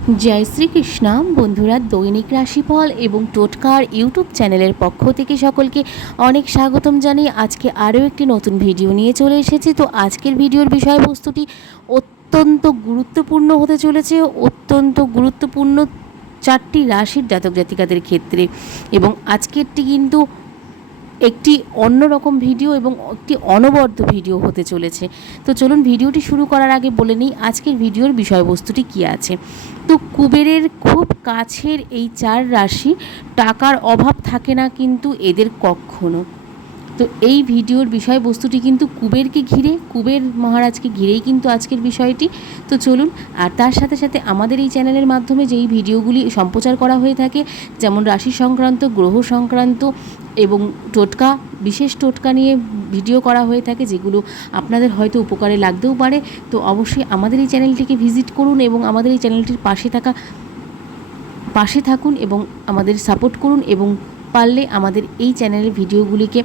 জয় শ্রীকৃষ্ণ। বন্ধুরা, দৈনিক রাশিফল এবং টোটকার ইউটিউব চ্যানেলের পক্ষ থেকে সকলকে অনেক স্বাগতম জানাই আজকে আরও একটি নতুন ভিডিও নিয়ে চলে এসেছি। তো আজকের ভিডিওর বিষয়বস্তুটি অত্যন্ত গুরুত্বপূর্ণ হতে চলেছে। অত্যন্ত গুরুত্বপূর্ণ চারটি রাশির জাতক জাতিকাদের ক্ষেত্রে এবং আজকেরটি কিন্তু একটি অন্যরকম ভিডিও এবং একটি অনবদ্য ভিডিও হতে চলেছে। তো চলুন ভিডিওটি শুরু করার আগে বলে নিই, আজকের ভিডিওর বিষয়বস্তুটি কী আছে? তো কুবেরের খুব কাছের এই চার রাশি, টাকার অভাব থাকে না কিন্তু এদের কখনো। তো এই ভিডিওর বিষয়বস্তুটি কিন্তু কুবেরকে ঘিরে, কুবের মহারাজকে ঘিরেই কিন্তু আজকের বিষয়টি। তো চলুন, আর তার সাথে সাথে আমাদের এই চ্যানেলের মাধ্যমে যেই ভিডিওগুলি সম্প্রচার করা হয়ে থাকে, যেমন রাশি সংক্রান্ত, গ্রহ সংক্রান্ত এবং টোটকা, বিশেষ টোটকা নিয়ে ভিডিও করা হয়ে থাকে, যেগুলো আপনাদের হয়তো উপকারে লাগতেও পারে। তো অবশ্যই আমাদের এই চ্যানেলটিকে ভিজিট করুন এবং আমাদের এই চ্যানেলটির পাশে থাকা, পাশে থাকুন এবং আমাদের সাপোর্ট করুন এবং পারলে আমাদের এই চ্যানেলের ভিডিওগুলিকে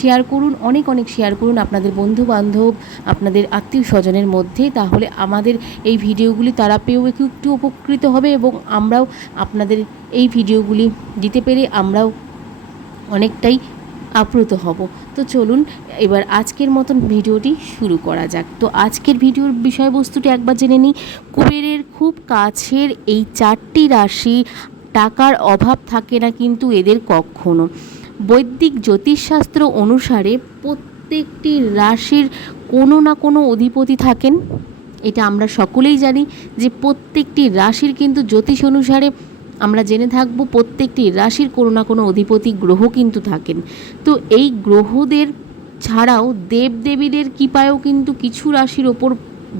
শেয়ার করুন, অনেক অনেক শেয়ার করুন আপনাদের বন্ধু বান্ধব আপনাদের আত্মীয় স্বজনের মধ্যে। তাহলে আমাদের এই ভিডিওগুলি তারা পেয়েও একটু একটু উপকৃত হবে এবং আমরাও আপনাদের এই ভিডিওগুলি দিতে পেরে আমরাও অনেকটাই আপ্লুত হব। তো চলুন, এবার আজকের মতন ভিডিওটি শুরু করা যাক। তো আজকের ভিডিওর বিষয়বস্তুটি একবার জেনে নিই। কুবেরের খুব কাছের এই চারটি রাশি টাকার অভাব থাকে না কিন্তু এদের কখনো। বৈদিক জ্যোতিষশাস্ত্র অনুসারে প্রত্যেকটি রাশির কোনো না কোনো অধিপতি থাকেন। এটা আমরা সকলেই জানি যে প্রত্যেকটি রাশির কিন্তু জ্যোতিষ অনুসারে আমরা জেনে থাকব প্রত্যেকটি রাশির কোনো না কোনো অধিপতি গ্রহ কিন্তু থাকেন। তো এই গ্রহদের ছাড়াও দেবদেবীদের কৃপায়ও কিন্তু কিছু রাশির ওপর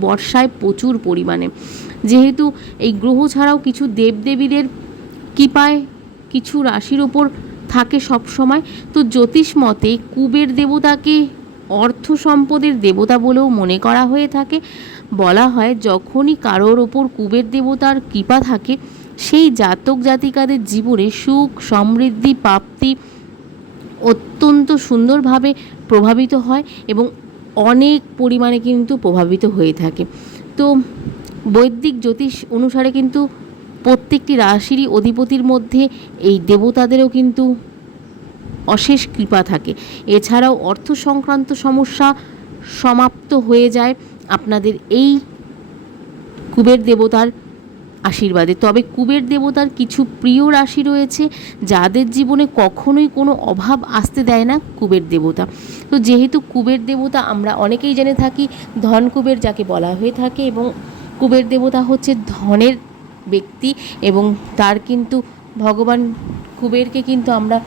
বর্ষায় প্রচুর পরিমাণে। যেহেতু এই গ্রহ ছাড়াও কিছু দেবদেবীদের কৃপায় কিছু রাশির ওপর থাকে সব সময় তো জ্যোতিষ মতে কুবের দেবতাকে অর্থ সম্পদের দেবতা বলেও মনে করা হয়ে থাকে। বলা হয় যখনই কারোর ওপর কুবের দেবতার কৃপা থাকে, সেই জাতক জাতিকাদের জীবনে সুখ, সমৃদ্ধি, প্রাপ্তি অত্যন্ত সুন্দরভাবে প্রভাবিত হয় এবং অনেক পরিমাণে কিন্তু প্রভাবিত হয়ে থাকে। তো বৈদিক জ্যোতিষ অনুসারে কিন্তু প্রত্যেকটি রাশিরই অধিপতির মধ্যে এই দেবতাদেরও কিন্তু অশেষ কৃপা থাকে। এছাড়াও অর্থ সংক্রান্ত সমস্যা সমাপ্ত হয়ে যায় আপনাদের এই কুবের দেবতার আশীর্বাদে। তবে কুবের দেবতার কিছু প্রিয় রাশি রয়েছে, যাদের জীবনে কখনোই কোনো অভাব আসতে দেয় না কুবের দেবতা। তো যেহেতু কুবের দেবতা আমরা অনেকেই জেনে থাকি, ধন কুবের যাকে বলা হয়ে থাকে এবং কুবের দেবতা হচ্ছে ধনের ব্যক্তি এবং তার কিন্তু ভগবান কুবেরকে কিন্তু আমরা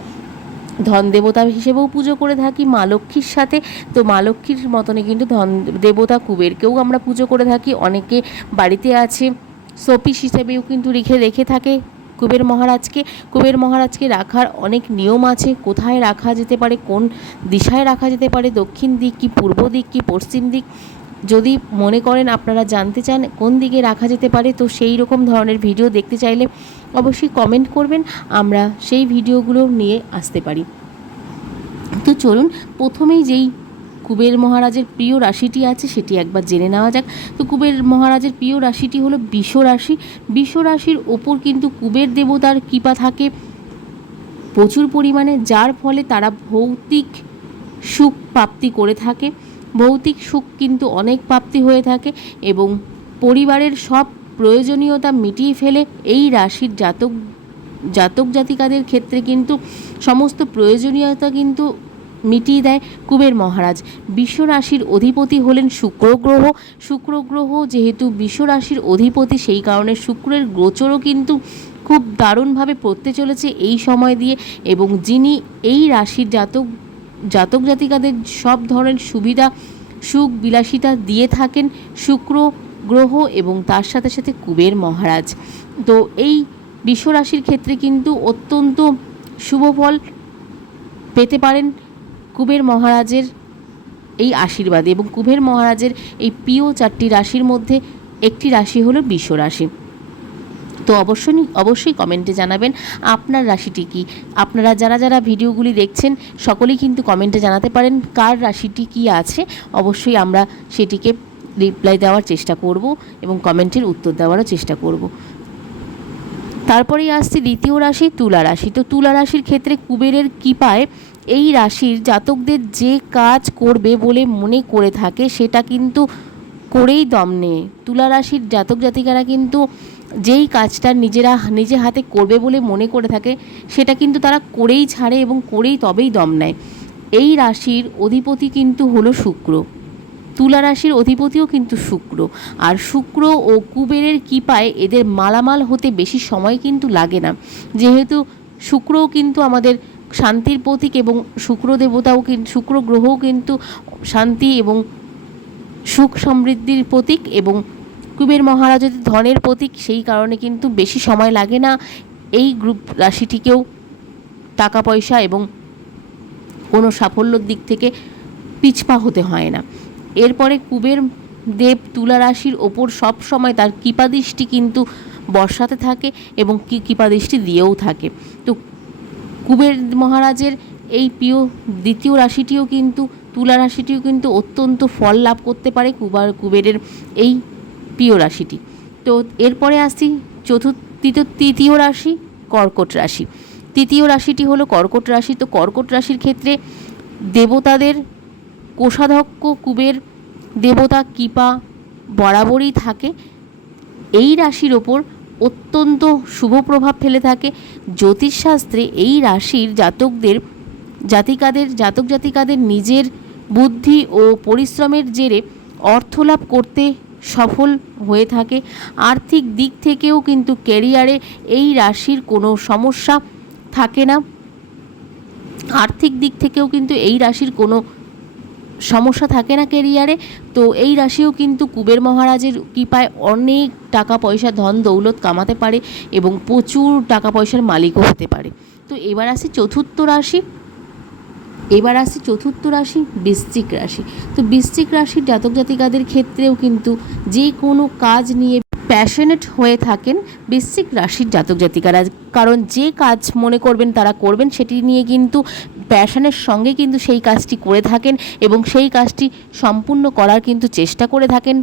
ধন দেবতা হিসেবেও পুজো করে থাকি, মা লক্ষ্মীর সাথে। তো মা লক্ষ্মীর মতনে কিন্তু ধন দেবতা কুবেরকেও আমরা পুজো করে থাকি। অনেকে বাড়িতে আছে, শোপিস হিসেবেও কিন্তু রেখে রেখে থাকে কুবের মহারাজকে। কুবের মহারাজকে রাখার অনেক নিয়ম আছে, কোথায় রাখা যেতে পারে, কোন দিশায় রাখা যেতে পারে, দক্ষিণ দিক কি, পূর্ব দিক কি, পশ্চিম দিক। যদি মনে করেন আপনারা জানতে চান কোন দিকে রাখা যেতে পারে, তো সেই রকম ধরনের ভিডিও দেখতে চাইলে অবশ্যই কমেন্ট করবেন, আমরা সেই ভিডিওগুলো নিয়ে আসতে পারি। তো চলুন, প্রথমেই যেই কুবের মহারাজের প্রিয় রাশিটি আছে সেটি একবার জেনে নেওয়া যাক। তো কুবের মহারাজের প্রিয় রাশিটি হলো বিষ রাশি। বিষ রাশির ওপর কিন্তু কুবের দেবতার কৃপা থাকে প্রচুর পরিমাণে, যার ফলে তারা ভৌতিক সুখ প্রাপ্তি করে থাকে। ভৌতিক সুখ কিন্তু অনেক প্রাপ্তি হয়ে থাকে এবং পরিবারের সব প্রয়োজনীয়তা মিটিয়ে ফেলে এই রাশির জাতক জাতক জাতিকাদের ক্ষেত্রে কিন্তু সমস্ত প্রয়োজনীয়তা কিন্তু মিটিয়ে দেয় কুবের মহারাজ। বিশ্ব রাশির অধিপতি হলেন শুক্র গ্রহ। শুক্র গ্রহ যেহেতু বিশ্ব রাশির অধিপতি, সেই কারণে শুক্রের গোচরও কিন্তু খুব দারুণভাবে পড়তে চলেছে এই সময় দিয়ে এবং যিনি এই রাশির জাতক জাতক জাতিকাদের সব ধরনের সুবিধা, সুখ বিলাসিতা দিয়ে থাকেন শুক্র, গ্রহ এবং তার সাথে সাথে কুবের মহারাজ। তো এই বিশ্বরাশির ক্ষেত্রে কিন্তু অত্যন্ত শুভ ফল পেতে পারেন কুবের মহারাজের এই আশীর্বাদে এবং কুবের মহারাজের এই প্রিয় চারটি রাশির মধ্যে একটি রাশি হলো বিশ্ব রাশি তো অবশ্যই অবশ্যই কমেন্টে জানাবেন আপনার রাশিটি কি। আপনারা যারা যারা ভিডিওগুলি দেখছেন, সকলেই কিন্তু কমেন্টে জানাতে পারেন কার রাশিটি কি আছে। অবশ্যই আমরা সেটিকে রিপ্লাই দেওয়ার চেষ্টা করব এবং কমেন্টের উত্তর দেওয়ারও চেষ্টা করব। তারপরেই আসছে দ্বিতীয় রাশি, তুলা রাশি। তো তুলা রাশির ক্ষেত্রে কুবেরের কৃপায় এই রাশির জাতকদের যে কাজ করবে বলে মনে করে থাকে, সেটা কিন্তু করেই দম নেয়। তুলা রাশির জাতক জাতিকারা কিন্তু যেই কাজটা নিজেরা নিজে হাতে করবে বলে মনে করে থাকে, সেটা কিন্তু তারা করেই ছাড়ে এবং করেই তবেই দম নেয়। এই রাশির অধিপতি কিন্তু হলো শুক্র। তুলা রাশির অধিপতিও কিন্তু শুক্র। আর শুক্র ও কুবেরের কৃপায় এদের মালামাল হতে বেশি সময় কিন্তু লাগে না। যেহেতু শুক্রও কিন্তু আমাদের শান্তির প্রতীক এবং শুক্র দেবতাও কিন্তু শুক্র গ্রহও কিন্তু শান্তি এবং সুখ সমৃদ্ধির প্রতীক এবং কুবের মহারাজ যদি ধনের প্রতীক, সেই কারণে কিন্তু বেশি সময় লাগে না এই গ্রুপ রাশিটিকেও টাকা পয়সা এবং কোনো সাফল্যর দিক থেকে পিছপা হতে হয় না। এরপরে কুবের দেব তুলা রাশির ওপর সব সময় তার কৃপাদৃষ্টি কিন্তু বর্ষাতে থাকে এবং কি কৃপাদৃষ্টি দিয়েও থাকে। তো কুবের মহারাজের এই প্রিয় দ্বিতীয় রাশিটিও কিন্তু, তুলা রাশিটিও কিন্তু অত্যন্ত ফল লাভ করতে পারে কুবার, কুবেরের এই প্রিয় রাশিটি। তো এরপরে আসছি চতুর্থ, তৃতীয়- তৃতীয় রাশি, কর্কট রাশি। তৃতীয় রাশিটি হলো কর্কট রাশি। তো কর্কট রাশির ক্ষেত্রে দেবতাদের কোষাধ্যক্ষ, কুবের দেবতা, কৃপা বরাবরই থাকে। এই রাশির ওপর অত্যন্ত শুভ প্রভাব ফেলে থাকে। জ্যোতিষশাস্ত্রে এই রাশির জাতকদের, জাতিকাদের জাতক জাতিকাদের নিজের বুদ্ধি ও পরিশ্রমের জেরে অর্থলাভ করতে সফল হয়ে থাকে। আর্থিক দিক থেকেও কিন্তু ক্যারিয়ারে এই রাশির কোনো সমস্যা থাকে না। আর্থিক দিক থেকেও কিন্তু এই রাশির কোনো সমস্যা থাকে না কেরিয়ারে তো এই রাশিও কিন্তু কুবের মহারাজের কৃপায় অনেক টাকা পয়সা ধন দৌলত কামাতে পারে এবং প্রচুর টাকা পয়সার মালিকও হতে পারে। তো এবার আসি চতুর্থ রাশি। এবার আসি চতুর্থ রাশি, বৃশ্চিক রাশি। তো বৃশ্চিক রাশির জাতক জাতিকাদের ক্ষেত্রেও কিন্তু যে কোনো কাজ নিয়ে প্যাশনেট হয়ে থাকেন বৃশ্চিক রাশির জাতক জাতিকারা। কারণ যে কাজ মনে করবেন তারা করবেন, সেটি নিয়ে কিন্তু প্যাশনের সঙ্গে কিন্তু সেই কাজটি করে থাকেন এবং সেই কাজটি সম্পূর্ণ করার কিন্তু চেষ্টা করে থাকেন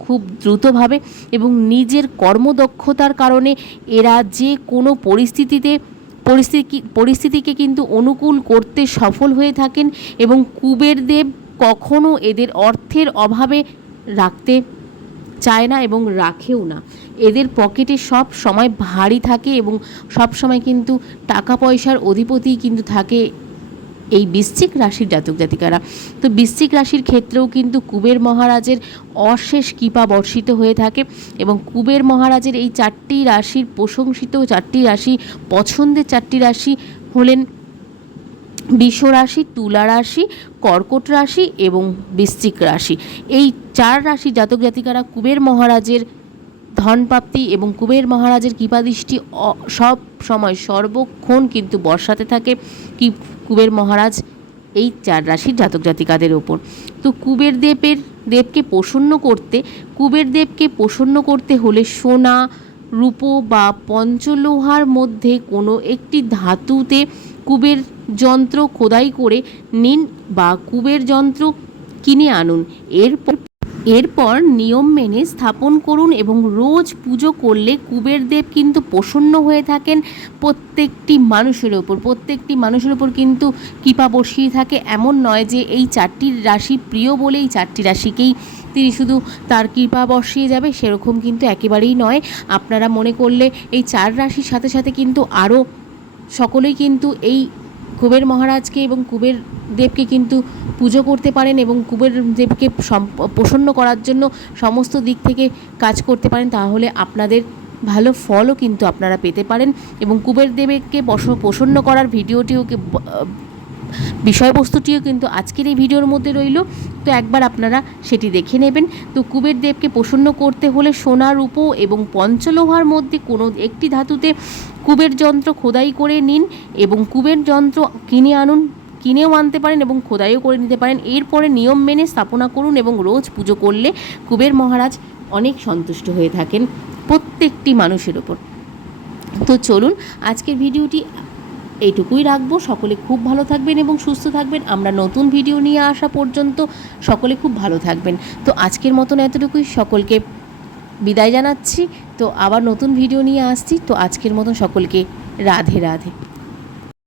খুব দ্রুতভাবে এবং নিজের কর্মদক্ষতার কারণে এরা যে কোনো পরিস্থিতিতে পরিস্থিতি, পরিস্থিতিকে কিন্তু অনুকূল করতে সফল হয়ে থাকেন এবং কুবের দেব কখনো এদের অর্থের অভাবে রাখতে চায় না এবং রাখেও না। এদের পকেটে সব সময় ভারী থাকে এবং সব সময় কিন্তু টাকা পয়সার অধিপতি কিন্তু থাকে এই বৃশ্চিক রাশির জাতক জাতিকারা। তো বৃশ্চিক রাশির ক্ষেত্রেও কিন্তু কুবের মহারাজের অশেষ কৃপা বর্ষিত হয়ে থাকে এবং কুবের মহারাজের এই চারটি রাশির প্রশংসিত চারটি রাশি, পছন্দের চারটি রাশি হলেন বৃষ রাশি, তুলা রাশি, কর্কট রাশি এবং বৃশ্চিক রাশি। এই চার রাশি জাতক জাতিকারা কুবের মহারাজের ধনপ্রাপ্তি এবং কুবের মহারাজের কৃপাদৃষ্টি সব সময় সর্বক্ষণ কিন্তু বর্ষাতে থাকে। কি, কুবের মহারাজ এই চার রাশির জাতক জাতিকাদের ওপর। তো কুবের দেবের, দেবকে প্রসন্ন করতে, কুবের দেবকে প্রসন্ন করতে হলে সোনা, রূপো বা পঞ্চলোহার মধ্যে কোনো একটি ধাতুতে কুবের যন্ত্র খোদাই করে নিন বা কুবের যন্ত্র কিনে আনুন। এরপর এরপর নিয়ম মেনে স্থাপন করুন এবং রোজ পুজো করলে কুবের দেব কিন্তু প্রসন্ন হয়ে থাকেন। প্রত্যেকটি মানুষের ওপর, প্রত্যেকটি মানুষের ওপর কিন্তু কৃপা বসিয়ে থাকে। এমন নয় যে এই চারটি রাশি প্রিয় বলে এই চারটি রাশিকেই তিনি শুধু তার কৃপা বসিয়ে যাবে, সেরকম কিন্তু একেবারেই নয়। আপনারা মনে করলে এই চার রাশির সাথে সাথে কিন্তু আরও সকলেই কিন্তু এই কুবের মহারাজকে এবং কুবের দেবকে কিন্তু পুজো করতে পারেন এবং কুবের দেবকে প্রসন্ন করার জন্য সমস্ত দিক থেকে কাজ করতে পারেন, তাহলে আপনাদের ভালো ফলও কিন্তু আপনারা পেতে পারেন। এবং কুবের দেবকে প্রসন্ন করার ভিডিওটিও বিষয়বস্তুটিও কিন্তু আজকের এই ভিডিওর মধ্যে রইল। তো একবার আপনারা সেটি দেখে নেবেন। তো কুবের দেবকে প্রসন্ন করতে হলে সোনা, রূপো এবং পঞ্চলোহার মধ্যে কোনো একটি ধাতুতে কুবের যন্ত্র খোদাই করে নিন এবং কুবের যন্ত্র কিনে আনুন, কিনেও আনতে পারেন এবং খোদাইও করে নিতে পারেন। এরপরে নিয়ম মেনে স্থাপনা করুন এবং রোজ পুজো করলে কুবের মহারাজ অনেক সন্তুষ্ট হয়ে থাকেন প্রত্যেকটি মানুষের ওপর তো চলুন, আজকের ভিডিওটি এইটুকুই রাখব। সকলে খুব ভালো থাকবেন এবং সুস্থ থাকবেন। আমরা নতুন ভিডিও নিয়ে আসা পর্যন্ত সকলে খুব ভালো থাকবেন। তো আজকের মতন এতটুকুই। সকলকে বিদায় জানাচ্ছি। তো আবার নতুন ভিডিও নিয়ে আসছি। তো আজকের মতন সকলকে রাধে রাধে।